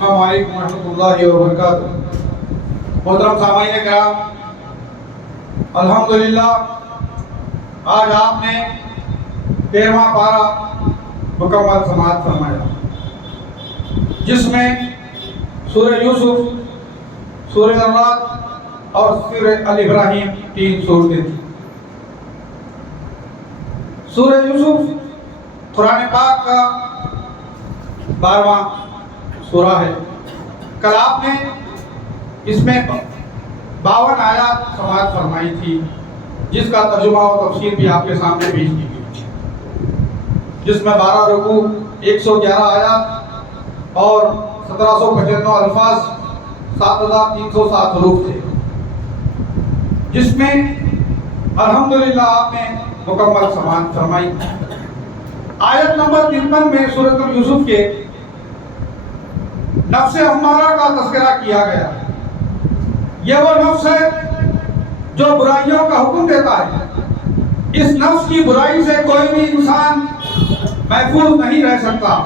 السلام علیکم ورحمۃ اللہ وبرکاتہ۔ محترم سامعین کرام، الحمدللہ آج آپ نے 13واں پارہ مکمل سماعت فرمایا، جس میں سورہ یوسف، سورہ الرعد اور سورہ ال-ابراہیم 3 سورتیں تھیں۔ سورہ یوسف قرآن پاک کا 12واں سورہ ہے۔ کل آپ نے اس میں 52 آیات سماعت فرمائی تھی، جس کا ترجمہ و تفسیر بھی آپ کے سامنے پیش کی گئی تھی، جس میں 12 رکوع، 111 آیات اور 1795 الفاظ، 7307 حروف تھے، جس میں الحمدللہ آپ نے مکمل سماعت فرمائی۔ آیت نمبر 53 میں سورۃ یوسف کے نفس امارہ کا تذکرہ کیا گیا۔ یہ وہ نفس ہے جو برائیوں کا حکم دیتا ہے۔ اس نفس کی برائی سے کوئی بھی انسان محفوظ نہیں رہ سکتا،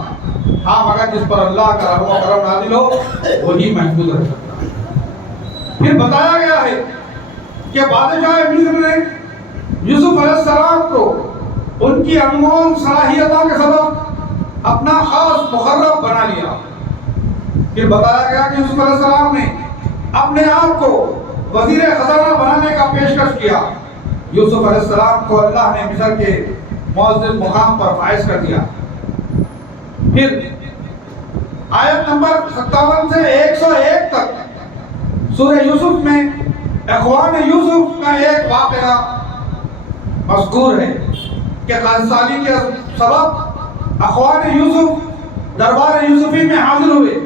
ہاں مگر جس پر اللہ کا رحم و کرم نازل ہو وہی محفوظ رہ سکتا ہے۔ پھر بتایا گیا ہے کہ بادشاہ مصر نے یوسف علیہ السلام کو ان کی انمول صلاحیتوں کے سبب اپنا خاص مقرب بنا لیا۔ پھر بتایا گیا کہ یوسف علیہ السلام نے اپنے آپ کو وزیر خزانہ بنانے کا پیشکش کیا۔ یوسف علیہ السلام کو اللہ نے مصر کے معزز مقام پر فائز کر دیا۔ پھر آیت نمبر 57 سے 101 تک سورہ یوسف میں اخوان یوسف کا ایک واقعہ مذکور ہے کہ خانسالی کے سبب اخوان یوسف دربار یوسفی میں حاضر ہوئے۔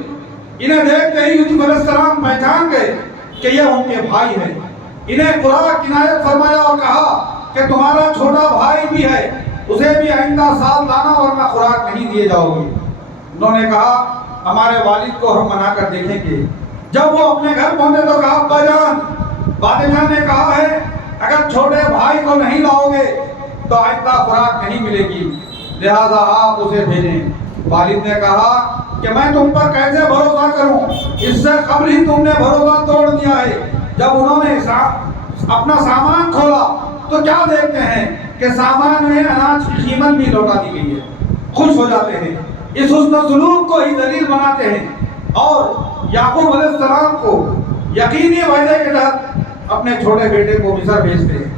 انہیں دیکھتے ہی یوسف علیہ السلام پہچان گئے کہ یہ ان کے بھائی ہیں۔ انہیں خوراک عنایت فرمایا اور کہا کہ تمہارا چھوٹا بھائی بھی ہے، اسے بھی آئندہ سال لانا ورنہ خوراک نہیں دیے جاؤ گے۔ انہوں نے کہا ہمارے والد کو ہم منا کر دیکھیں گے۔ جب وہ اپنے گھر پہنچے تو کہا ابا جان، بادشاہ نے کہا ہے اگر چھوٹے بھائی کو نہیں لاؤ گے تو آئندہ خوراک نہیں ملے گی، لہذا آپ اسے بھیجیں۔ والد نے کہا کہ میں تم پر کیسے بھروسہ کروں، اس سے قبل ہی تم نے بھروسہ توڑ دیا ہے۔ جب انہوں نے اپنا سامان کھولا تو کیا دیکھتے ہیں کہ سامان میں اناج کی قیمت بھی لوٹا دی گئی ہے۔ خوش ہو جاتے ہیں، اس حسن سلوک کو ہی دلیل بناتے ہیں اور یعقوب علیہ السلام کو یقینی وعدے کے تحت اپنے چھوٹے بیٹے کو مصر بھیجتے ہیں۔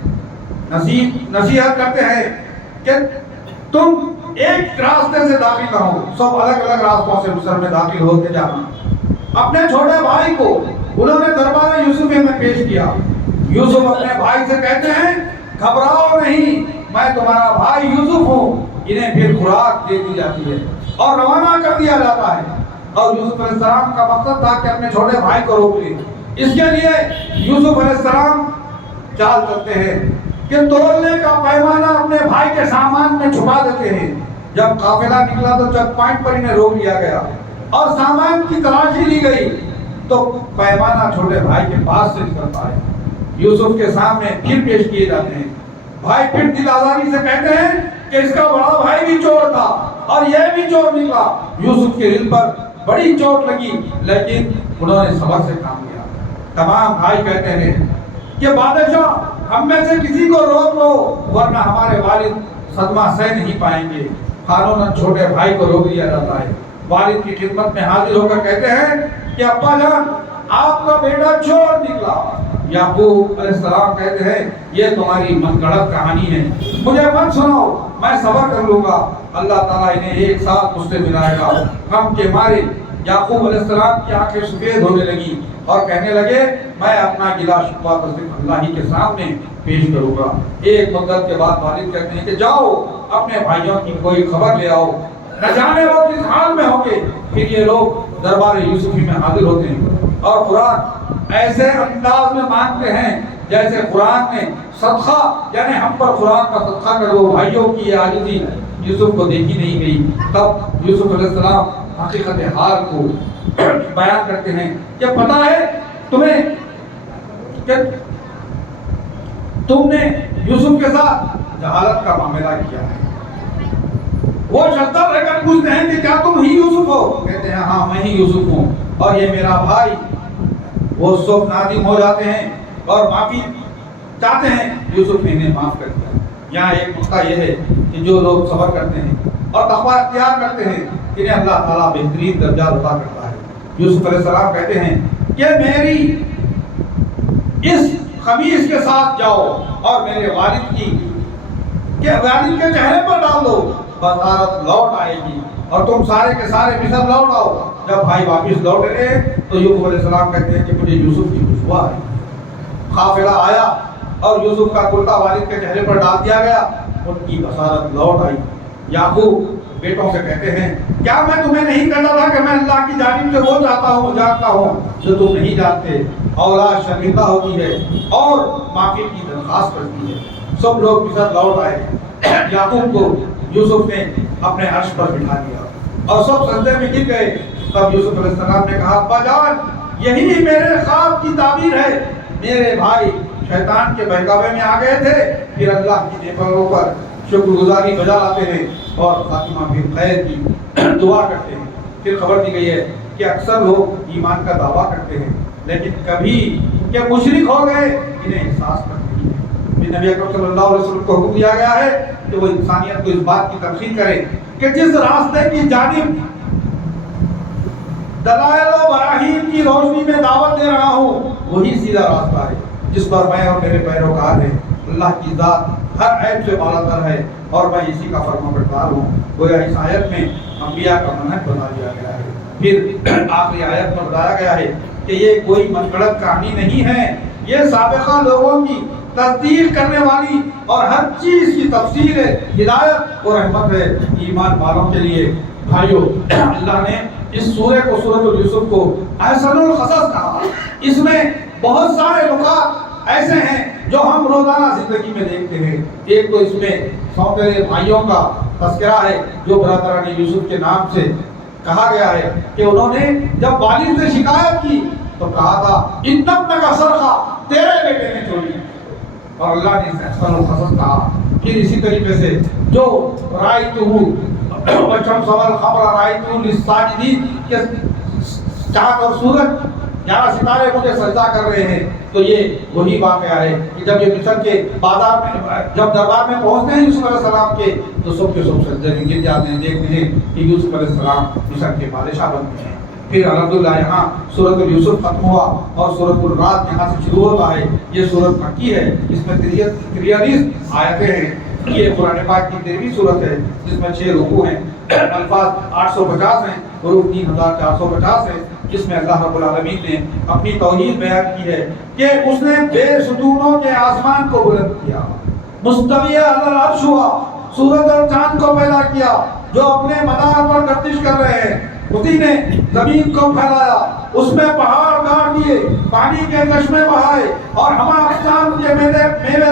نصیحت کرتے ہیں کہ تم ایک راستے سے داخل نہ ہو، سب الگ الگ راستوں سے مصر میں داخل ہوتے جانا۔ اپنے چھوٹے بھائی کو انہوں نے دربار یوسفی میں پیش کیا۔ یوسف اپنے بھائی سے کہتے ہیں گھبراؤ نہیں، میں تمہارا بھائی یوسف ہوں۔ انہیں پھر خوراک دے دی جاتی ہے اور روانہ کر دیا جاتا ہے۔ اور یوسف علیہ السلام کا مقصد تھا کہ اپنے چھوٹے بھائی کو روک لیں۔ اس کے لیے یوسف علیہ السلام چال چلتے ہیں کہ تولنے کا پیمانہ اپنے بھائی کے سامان میں چھپا دیتے ہیں۔ جب قافلہ نکلا تو چیک پوائنٹ پر انہیں روک لیا گیا اور سامان کی تلاشی لی گئی تو پیمانہ چھوٹے بھائی کے پاس سے نکلتا ہے۔ یوسف کے سامنے پھر پیش کیے جاتے ہیں۔ بھائی پھر دل آزاری سے کہتے ہیں کہ اس کا بڑا بھائی بھی چور تھا اور یہ بھی چور نکلا۔ یوسف کے دل پر بڑی چوٹ لگی، لیکن انہوں نے صبر سے کام لیا۔ تمام بھائی کہتے ہیں کہ بادشاہ ہم میں سے کسی کو روک لو ورنہ ہمارے والد صدمہ سہ نہیں پائیں گے۔ قانوناً چھوٹے بھائی کو روک لیا جاتا ہے۔ والد کی خدمت میں حاضر ہو کر کہتے ہیں کہ ابا جان آپ کا بیٹا چور نکلا۔ یعقوب علیہ السلام کہتے ہیں یہ تمہاری من گڑت کہانی ہے، مجھے مت سناؤ، میں صبر کر لوں گا۔ اللہ تعالیٰ انہیں 1 سال مجھ سے ملائے گا۔ غم کے مارے یعقوب علیہ السلام کی آنکھیں سفید ہونے لگی اور کہنے لگے میں اپنا گلہ شکوہ تو صرف اللہ ہی کے سامنے پیش کروں گا۔ ایک مدت کے بعد والد کہتے ہیں کہ جاؤ اپنے بھائیوں کی کوئی خبر لے آؤ، نہ جانے وہ کس حال میں ہوں گے۔ پھر یہ لوگ دربار یوسفی میں حاضر ہوتے ہیں اور قرآن ایسے انداز میں مانگتے ہیں جیسے قرآن نے صدقہ یعنی ہم پر قرآن کا صدقہ کرو۔ بھائیوں کی یہ عاجزی یوسف کو دیکھی نہیں گئی۔ تب یوسف علیہ السلام حقیقت حال کو بیان کرتے ہیں کہ پتہ ہے تمہیں کہ تم نے یوسف کے ساتھ جہالت کا معاملہ کیا ہے۔ وہ شدت رہ کر پوچھتے ہیں کہ کیا تم ہی یوسف ہو؟ کہتے ہیں ہاں میں ہی یوسف ہوں اور یہ میرا بھائی۔ وہ سب نادم ہو جاتے ہیں اور معافی چاہتے ہیں، یوسف نے انہیں معاف کر دیا۔ یہاں ایک نقطہ یہ ہے کہ جو لوگ صبر کرتے ہیں اور تقویٰ اختیار کرتے ہیں انہیں اللہ تعالیٰ بہترین درجہ عطا کرتا ہے۔ یوسف علیہ السلام کہتے ہیں کہ میری اس خمیس کے ساتھ جاؤ اور میرے والد کے چہرے پر ڈال دو، بصارت لوٹ آئے گی اور تم سارے کے سارے مصر لوٹ آؤ۔ جب بھائی واپس لوٹ رہے تو یوسف علیہ السلام کہتے ہیں کہ مجھے یوسف کی خوشبو آ رہی ہے۔ قافلہ آیا اور یوسف کا کرتا والد کے چہرے پر ڈال دیا گیا، ان کی بصارت لوٹ آئی۔ یعقوب بیٹوں سے کہتے ہیں کیا میں تمہیں نہیں کہتا تھا کہ میں اللہ کی جانب سے وہ جانتا ہوں جو تم نہیں جانتے؟ اولاد شرمندہ ہوتی ہے اور معافی کی درخواست کرتی ہے۔ سب لوگ مصر لوٹ آئے۔ یعقوب کو یوسف نے اپنے عرش پر بٹھا دیا اور سب سجدے میں گر گئے۔ تب یوسف علیہ السلام نے کہا ابا جان یہی میرے خواب کی تعبیر ہے۔ میرے بھائی شیطان کے بہکاوے میں آ گئے تھے، پھر اللہ کی نعمتوں پر شکر گزاری بجا لاتے ہیں اور خاتمہ بھی خیر کی دعا کرتے ہیں۔ پھر خبر دی گئی ہے کہ اکثر لوگ ایمان کا دعویٰ کرتے ہیں لیکن کبھی کہ مشرک ہو گئے انہیں احساس کرتے ہیں۔ نبی اکرم صلی اللہ علیہ وسلم کو حکم دیا گیا ہے کہ وہ انسانیت کو اس بات کی تلقین کرے کہ جس راستے کی جانب دلائل و براہین کی روشنی میں دعوت دے رہا ہوں وہی سیدھا راستہ ہے جس پر میں اور میرے پیروکار ہیں۔ اللہ کی ذات ہر عیب سے بالا تر ہے اور میں اسی کا فرما بردار ہوں۔ گویا اس آیت میں انبیاء کا منہج بتا دیا گیا ہے۔ پھر آخری آیت میں بتایا گیا ہے کہ یہ کوئی من گھڑت کہانی نہیں ہے، یہ سابقہ لوگوں کی تصدیق کرنے والی اور ہر چیز کی تفصیل ہے، ہدایت اور رحمت ہے ایمان والوں کے لیے۔ بھائیو اللہ نے اس سورہ کو سورۃ یوسف کو احسن القصص کہا۔ اس میں بہت سارے نکات ایسے ہیں جو ہم روزانہ زندگی میں دیکھتے ہیں۔ ایک تو اس میں سوتیلے بھائیوں کا تذکرہ ہے جو برادران یوسف کے نام سے کہا گیا ہے کہ انہوں نے جب والد سے شکایت کی تو کہا تھا ان ابنک سرقہ، تیرے بیٹے نے چوری کی، اور اللہ نے اسے احسن القصص کہا۔ پھر اسی طریقے سے جو رائتہ والشمس والقمر رائتہ للساجدین کہ چاند اور سورج 11 ستارے مجھے سجدہ کر رہے ہیں، تو یہ وہی واقعہ ہے کہ جب یہ مصر کے بازار میں جب دربار میں پہنچتے ہیں یوسف علیہ السلام کے تو سب کے سب سجدے میں گر جاتے ہیں، دیکھتے ہیں کہ یوسف علیہ السلام مصر کے بادشاہ بنتے ہیں۔ پھر الحمدللہ یہاں سورۃ یوسف ختم ہوا اور سورۃ الرعد یہاں سے شروع ہوتا ہے۔ یہ سورت مکی ہے، اس میں 43 آیتیں ہیں۔ یہ قرآن پاک کی 13ویں سورت ہے جس میں 6 رکوع ہیں، الفاظ 850 ہیں، حروف 3450 ہیں، جس میں اللہ رب العالمین نے اپنی توحید بیان کی ہے کہ اس نے بے ستونوں کے آسمان کو بلند کیا، مستوی علی العرش ہوا، سورج اور چاند کو پیدا کیا جو اپنے مدار پر گردش کر رہے ہیں، اسی نے زمین کو پھیلایا، اس میں پہاڑ گاڑ دیے، پانی کے چشمے بہائے اور ہمہ اقسام کے میوے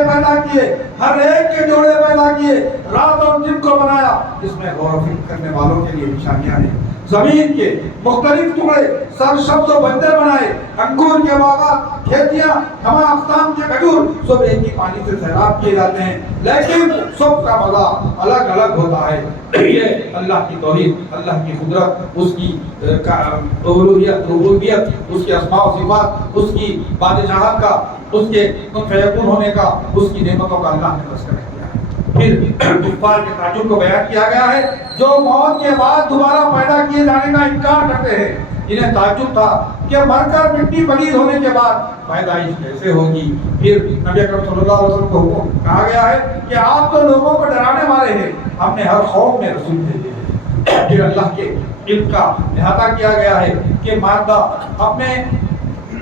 پیدا کیے، ہر ایک کے جوڑے پیدا کیے، رات اور دن کو بنایا، جس میں غور و فکر کرنے والوں کے لیے نشانیاں ہیں۔ زمین کے مختلف ٹکڑے سرسبز و بنجر بنائے، انگور کے باغات، کھیتیاں، ہمہ اقسام کے کھجور سب ایک ہی پانی سے سیراب کیے جاتے ہیں، لیکن سب کا مزہ الگ الگ ہوتا ہے۔ یہ اللہ کی توحید، اللہ کی قدرت، اس کی اولوہیت، ربوبیت، اس کے اسماء و صفات، اس کی بادشاہت کا، اس کے کن فیکون ہونے کا، اس کی نعمتوں کا اللہ نے تذکرہ کیا ہے۔ پھر کفار کے تعجب کو بیان کیا گیا ہے جو موت کے بعد دوبارہ پیدا کیے جانے کا انکار کرتے ہیں۔ انہیں تعجب تھا کہ مر کر مٹی پلید ہونے کے بعد پیدائش کیسے ہوگی۔ پھر نبی اکرم صلی اللہ علیہ وسلم کو حکم کہا گیا ہے کہ آپ تو لوگوں کو ڈرانے والے ہیں، ہم نے ہر قوم میں رسول بھیجے ہیں۔ پھر اللہ کے علم کا احاطہ کیا گیا ہے کہ مادہ اپنے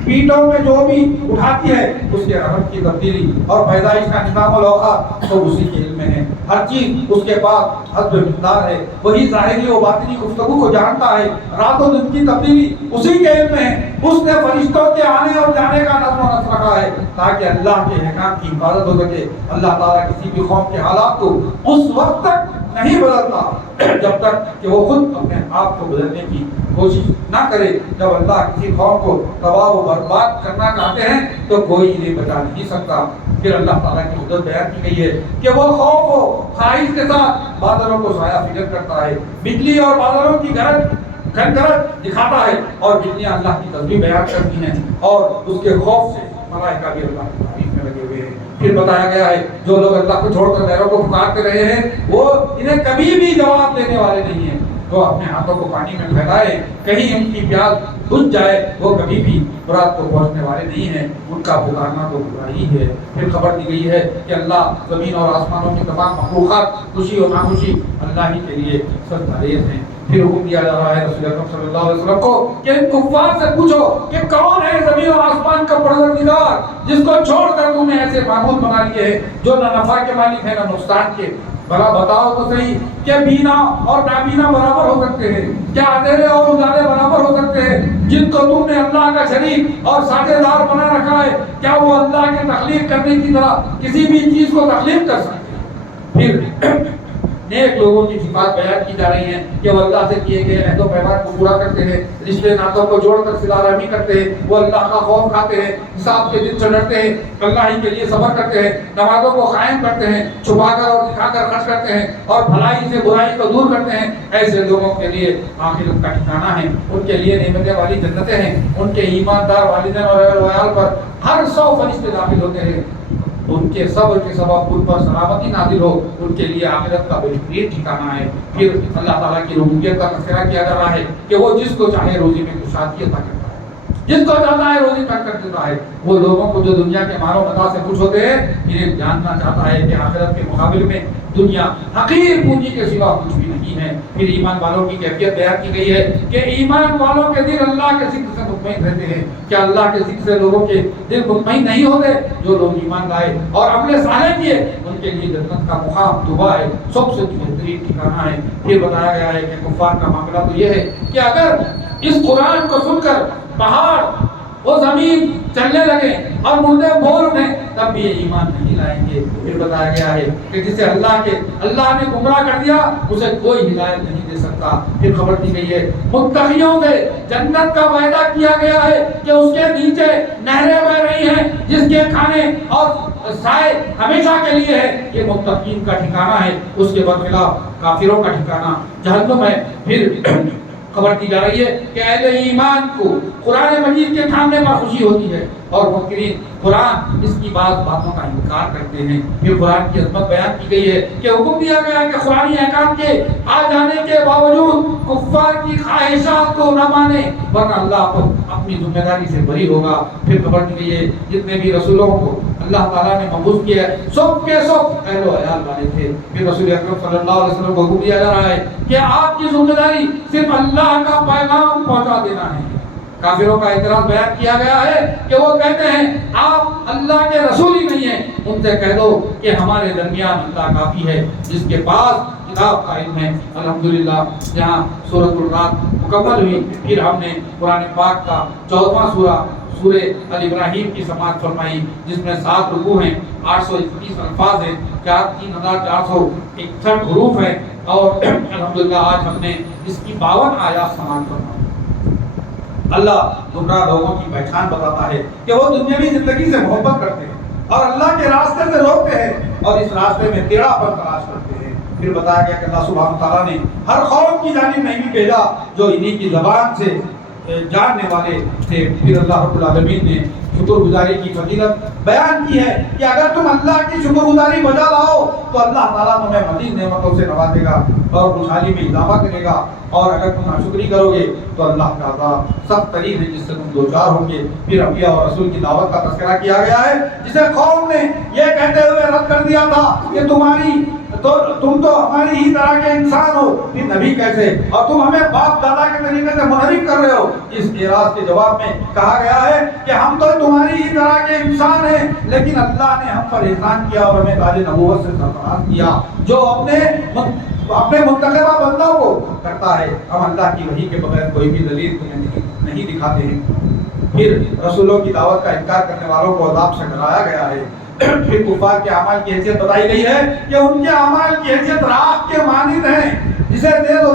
پیٹوں میں جو بھی اٹھاتی ہے اس کے رحم کی تبدیلی اور پیدائش کا نظام الاوقات سب اسی کے علم میں ہے، ہر چیز اس کے پاس حد و مقدار ہے، وہی ظاہری و باطنی گفتگو کو جانتا ہے، رات و دن کی تبدیلی اسی کے علم میں ہے۔ اس نے فرشتوں کے آنے اور جانے کا نظم و نسق رکھا ہے تاکہ اللہ کے احکام کی حفاظت ہو سکے۔ اللہ تعالیٰ کسی بھی قوم کے حالات کو اس وقت تک نہیں بدلتا جب تک کہ وہ خود اپنے آپ کو بدلنے کی کوشش نہ کرے. جب اللہ کسی قوم کو تباہ و برباد کرنا چاہتے ہیں تو کوئی انہیں بچا نہیں سکتا. پھر اللہ تعالیٰ کی قدرت بیان کی گئی ہے کہ وہ خوف و خواہش کے ساتھ بادلوں کو سایہ فکر کرتا ہے, بجلی اور بادلوں کی گھنگرت دکھاتا ہے, اور بجلیاں اللہ کی تسبیح بیان کرتی ہیں, اور اس کے خوف سے ملائکہ بھی اللہ کی تعریف میں لگے ہوئے ہیں. پھر بتایا گیا ہے جو لوگ اللہ کو چھوڑ کر غیروں کو پکارتے رہے ہیں وہ انہیں کبھی بھی جواب دینے والے نہیں ہیں. جو اپنے ہاتھوں کو پانی میں پھیلائے کہیں ان کی پیاس بجھ جائے وہ کبھی بھی مراد کو پہنچنے والے نہیں ہیں. ان کا پکارنا تو گمراہی ہے. پھر خبر دی گئی ہے کہ اللہ زمین اور آسمانوں کی تمام مخلوقات خوشی اور ناخوشی اللہ ہی کے لیے سرزدریز ہیں. پھر حکم دیا جا رہا ہے رسول اکرم صلی اللہ علیہ وسلم کو کہ ان کفار سے پوچھو کہ کون ہے زمین اور آسمان کا پروردگار جس کو چھوڑ کر تم نے ایسے معبود بنا لیے ہیں جو نہ نفع کے مالک ہے نہ نقصان کے. بھلا بتاؤ تو صحیح کہ بینا اور نابینا برابر ہو سکتے ہیں؟ کیا اندھیرے اور اجالے برابر ہو سکتے ہیں؟ جن کو تم نے اللہ کا شریک اور ساجھے دار بنا رکھا ہے کیا وہ اللہ کے تخلیق کرنے کی طرح کسی بھی چیز کو تخلیق کر سکتے ہیں؟ پھر نیک لوگوں کی صفات بیان کی جا رہی ہیں کہ وہ اللہ سے کیے گئے عہد و پیمان کو پورا کرتے ہیں, رشتے ناتوں کو جوڑ کر صلہ رحمی کرتے ہیں, وہ اللہ کا خوف کھاتے ہیں, حساب کے دن سے ڈرتے ہیں, اللہ ہی کے لیے صبر کرتے ہیں, نمازوں کو قائم کرتے ہیں, چھپا کر اور دکھا کر خرچ کرتے ہیں, اور بھلائی سے برائی کو دور کرتے ہیں. ایسے لوگوں کے لیے آخرت کا ٹھکانہ ہے, ان کے لیے نعمتیں والی جنتیں ہیں. ان کے ایماندار والدین اور اہل و عیال پر ہر 100 فرشتے داخل ہوتے ہیں. ان کے صبر کے سبب ان پر سلامتی نازل ہو, ان کے لیے آخرت کا بہترین ٹھکانہ ہے. پھر اللہ تعالیٰ کی ربوبیت کا تذکرہ کیا جا رہا ہے کہ وہ جس کو چاہے روزی میں کشادگی عطا کرتا ہے, جس کو چاہتا ہے روزی کٹ کر دیتا ہے. وہ لوگوں کو جو دنیا کے مال و متاع سے خوش ہوتے ہیں انہیں جاننا چاہتا ہے کہ آخرت کے مقابل میں دنیا حقیر پونجی کے سوا کچھ بھی نہیں ہے. پھر ایمان والوں کی کیفیت بیان کی گئی ہے کہ ایمان والوں کے دل اللہ کے ذکر سے مطمئن رہتے ہیں. کیا اللہ کے ذکر سے لوگوں کے دل مطمئن نہیں ہوتے؟ جو لوگ ایمان لائے اور عمل صالح کیے ان کے لیے جنت کا مقام دعا ہے, سب سے بہترین ٹھکانہ ہے. پھر بتایا گیا ہے کہ کفار کا معاملہ تو یہ ہے کہ اگر اس قرآن کو سن کر پہاڑ وہ زمین چلنے لگے اور مردے بول اٹھیں تب بھی یہ ایمان نہیں لائیں گے. پھر بتایا گیا ہے کہ جسے اللہ نے گمراہ کر دیا اسے کوئی ہدایت نہیں دے سکتا. پھر خبر دی گئی ہے متقیوں سے جنت کا وعدہ کیا گیا ہے کہ اس کے نیچے نہریں بہ رہی ہیں جس کے کھانے اور سائے ہمیشہ کے لیے ہے. یہ متقین کا ٹھکانہ ہے. اس کے برخلاف کافروں کا ٹھکانہ جہنم ہے. پھر خبر دی جا رہی ہے کہ اہل ایمان کو قرآن مجید کے تھامنے پر خوشی ہوتی ہے اور منکرین قرآن اس کی بعض باتوں کا انکار کرتے ہیں. پھر قرآن کی عظمت بیان کی گئی ہے کہ حکم دیا گیا ہے کہ قرآنی احکام کے آ جانے کے باوجود کفار کی خواہشات کو نہ مانے ورنہ اللہ اپنی ذمہ داری سے بری ہوگا. پھر خبر دی گئی ہے جتنے بھی رسولوں کو اللہ تعالیٰ نے مبعوث کیا ہے سب کے سب اہل و عیال والے تھے. پھر رسول اکرم صلی اللہ علیہ وسلم کو حکم دیا جا رہا ہے کہ آپ کی ذمہ داری صرف اللہ کا پیغام پہنچا دینا ہے. کافروں کا اعتراض بیان کیا گیا ہے کہ وہ کہتے ہیں آپ اللہ کے رسول ہی نہیں ہیں. ان سے کہہ دو کہ ہمارے درمیان اللہ کافی ہے جس کے پاس کتاب کا علم ہے. الحمدللہ جہاں سورۃ الرعد مکمل ہوئی پھر ہم نے قرآن پاک کا 14واں سورہ ال-ابراہیم کی سماعت فرمائی جس میں 7 رکوع ہیں, 831 الفاظ ہیں, 3461 حروف ہیں اور الحمدللہ آج ہم نے اس کی 52 آیات سماعت فرمائی. اللہ گمراہ لوگوں کی پہچان بتاتا ہے کہ وہ دنیاوی زندگی سے محبت کرتے ہیں اور اللہ کے راستے سے روکتے ہیں اور اس راستے میں تیڑا پر تلاش کرتے ہیں. پھر بتایا گیا کہ اللہ سبحانہ تعالیٰ نے ہر قوم کی جانب نہیں بھیجا جو انہی کی زبان سے جاننے والے تھے. پھر اللہ رب العالمین نے شکر گزاری کی فضیلت بیان کی ہے کہ اگر تم اللہ کی شکر گزاری بجا لاؤ تو اللہ تعالیٰ تمہیں مزید نعمتوں سے نوازے گا اور خوشحالی میں اضافہ کرے گا, اور اگر تم ناشکری کرو گے تو اللہ کا عذاب سخت ترین ہے جس سے تم دوچار ہوں گے. پھر انبیاء اور رسول کی دعوت کا تذکرہ کیا گیا ہے جسے قوم نے یہ کہتے ہوئے رد کر دیا تھا کہ تم تو ہماری ہی طرح کے انسان ہو, پھر نبی کیسے, اور تم ہمیں باپ دادا کے طریقے سے منحرف کر رہے ہو. اس اعراض کے جواب میں کہا گیا ہے کہ ہم تو تمہاری ہی طرح کے انسان ہیں لیکن اللہ نے ہم پر احسان کیا اور ہمیں تاج نبوت سے سرفراز کیا جو اپنے منتخبہ بندوں کو کرتا ہے. ہم اللہ کی وحی کے بغیر کوئی بھی دلیل تمہیں نہیں دکھاتے ہیں. پھر رسولوں کی دعوت کا انکار کرنے والوں کو عذاب سے ڈرایا گیا ہے. پھر کفار کے اعمال کی حیثیت بتائی گئی ہے کہ ان کے اعمال کی حیثیت راہ کے مانند ہیں جسے تیز و